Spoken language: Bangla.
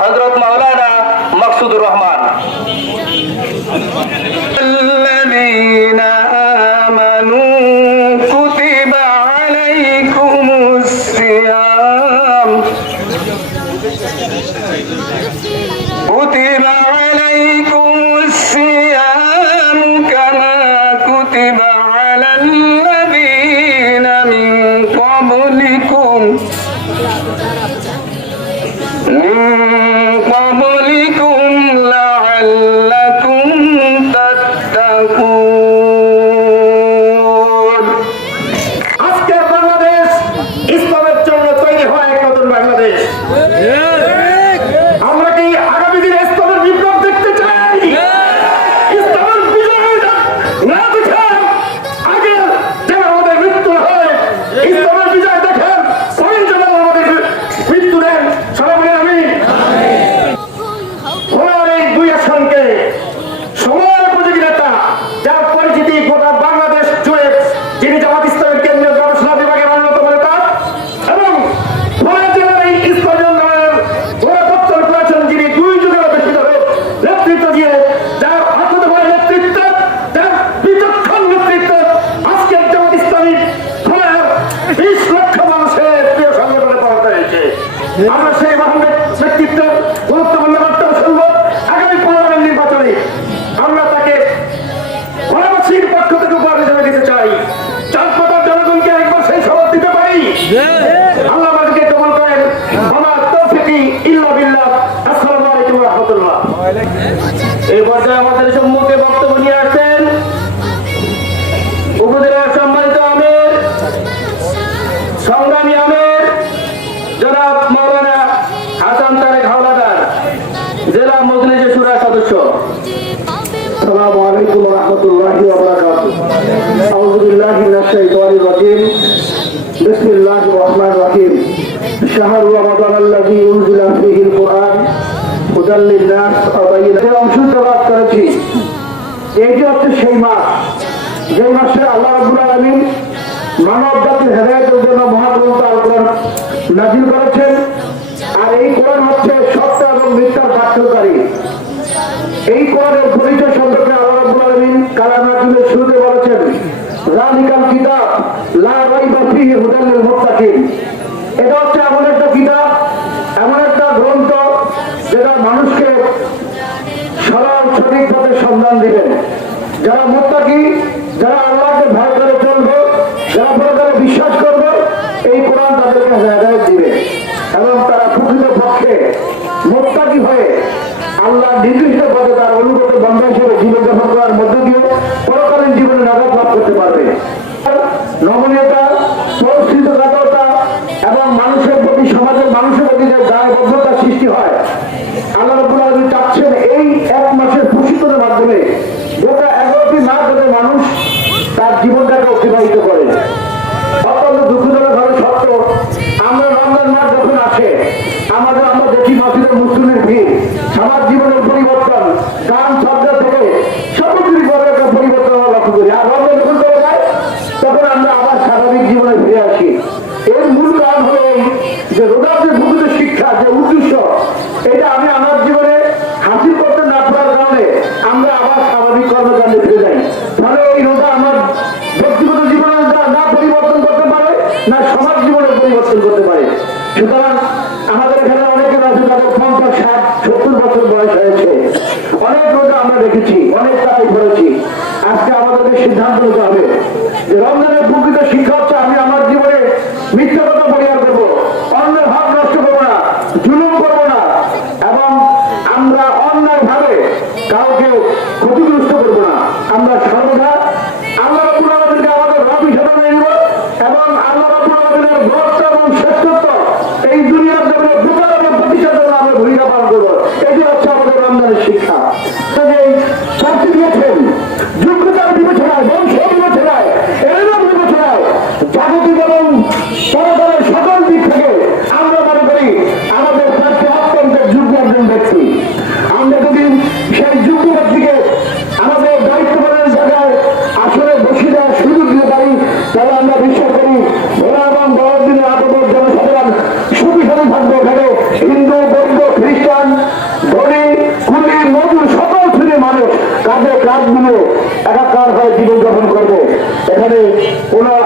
हज़रत मौलाना আমরা সেই মহান ব্যক্তিত্ব গুরুত্বপূর্ণ বক্তব্য শুনব আগামী পার্লামেন্ট নির্বাচনে। আমরা তাকে গণবাসীর পক্ষ থেকে উপহার হিসেবে দিতে চাই। চার জনগণকে একবার সেই শপথ দিতে পারি? আল্লাহ আমাদেরকে কবল করেন। আমার তৌফিকি ইল্লা বিল্লাহ। আসসালামু আলাইকুম ওয়া রাহমাতুল্লাহ। এই পর্যায়ে আমাদের সম্মুখে বক্তব্য নিয়ে আসছেন উপজেলার السلام عليكم ورحمة الله وبركاته أعوذ بالله من الشيطان الرجيم بسم الله الرحمن الرحيم شهر رمضان الذي أنزل فيه القرآن هدى للناس وبينات অংশ প্রকাশ করেছি এইটি হচ্ছে সেই মাস যে মাসে আল্লাহ রাব্বুল আলামিন মানব জাতির হেদায়েতের জন্য মহাগ্রন্থ আল কোরআন নাজিল করেছেন আর এই কোরআন হচ্ছে এই কোরআনের পরিচয় সম্পর্কে আল্লাহ রাব্বুল আলামিন কালাম নাজিলের শুরুতে বলেছেন যালিকাল কিতাব লা রাইবা ফীহি হুদাল লিল মুত্তাকিন। এটা হচ্ছে এমন একটা কিতাব, এমন একটা গ্রন্থ যেটা মানুষকে সরল সঠিক পথে সন্ধান দিবেন যারা মুত্তাকি, যারা আল্লাহকে ভয় করে চলবে, যারা পরকালে বিশ্বাস করবে, এই কোরআন তাদেরকে হেদায়েত দিবে। এবং তারা প্রকৃত পক্ষে মোত্তাকি হয়ে আল্লাহ নির্দিষ্ট পথে তার অনুগত বন্ধ হিসেবে জীবনযাপন করার মধ্য দিয়ে পরকালীন জীবনে নাগাদ লাভ করতে পারবে নমনীয়তা পরিস্থিতিগততা এবং মানুষের প্রতি সমাজের মানুষের প্রতি যে দায়বদ্ধতা সৃষ্টি হয়। আল্লাহ আলামিন পরিবর্তন করতে পারে। সুতরাং আমাদের এখানে আছে তাদের পঞ্চাশ, ষাট, সত্তর বছর বয়স হয়েছে। অনেক রোজা আমরা দেখেছি, অনেক করেছি। আজকে আমাদেরকে সিদ্ধান্ত নিতে হবে যে রমজানের প্রকৃত শিক্ষা হচ্ছে আমি আমার জীবনে মিথ্যা পরিহার করব, অন্যের ভাব নষ্ট করব না, জুলুম করব না, এবং আমরা অন্যায় ভাবে কাউকে una